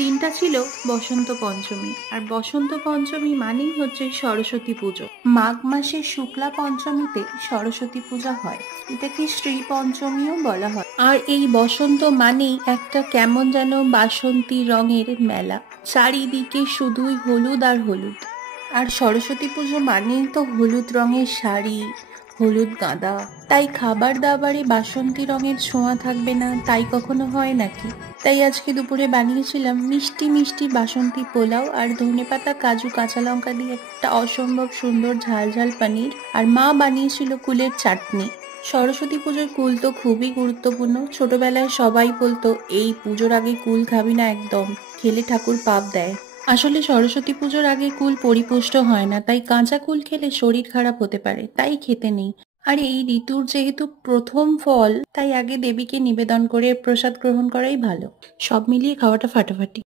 দিনটা ছিল বসন্ত পঞ্চমী। আর বসন্ত পঞ্চমী মানেই হচ্ছে সরস্বতী পুজো। মাঘ মাসের শুক্লা পঞ্চমীতে সরস্বতী পূজা হয়, এটাকে শ্রী পঞ্চমীও বলা হয়। আর এই বসন্ত মানেই একটা কেমন যেন বাসন্তী রঙের মেলা, চারিদিকে শুধুই হলুদ আর হলুদ। আর সরস্বতী পুজো মানেই তো হলুদ রঙের শাড়ি, হলুদ গাঁদা। তাই খাবার দাবারে বাসন্তী রঙের ছোঁয়া থাকবে না তাই কখনো হয় নাকি? তাই আজকে দুপুরে বানিয়েছিলাম মিষ্টি মিষ্টি বাসন্তী পোলাও আর ধনেপাতা কাজু কাঁচা লঙ্কা দিয়ে একটা অসম্ভব সুন্দর ঝাল ঝাল পনির। আর মা বানিয়েছিল কুলের চাটনি। সরস্বতী পুজোর কুল তো খুবই গুরুত্বপূর্ণ। ছোটবেলায় সবাই বলতো এই পুজোর আগে কুল খাবি না একদম, খেলে ঠাকুর পাপ দেয়। আসলে সরস্বতী পুজোর আগে কুল পরিপুষ্ট হয় না, তাই কাঁচা কুল খেলে শরীর খারাপ হতে পারে, তাই খেতে নেই। আর এই ঋতুর যেহেতু প্রথম ফল, তাই আগে দেবীকে নিবেদন করে প্রসাদ গ্রহণ করাই ভালো। সব মিলিয়ে খাওয়াটা ফাটাফাটি।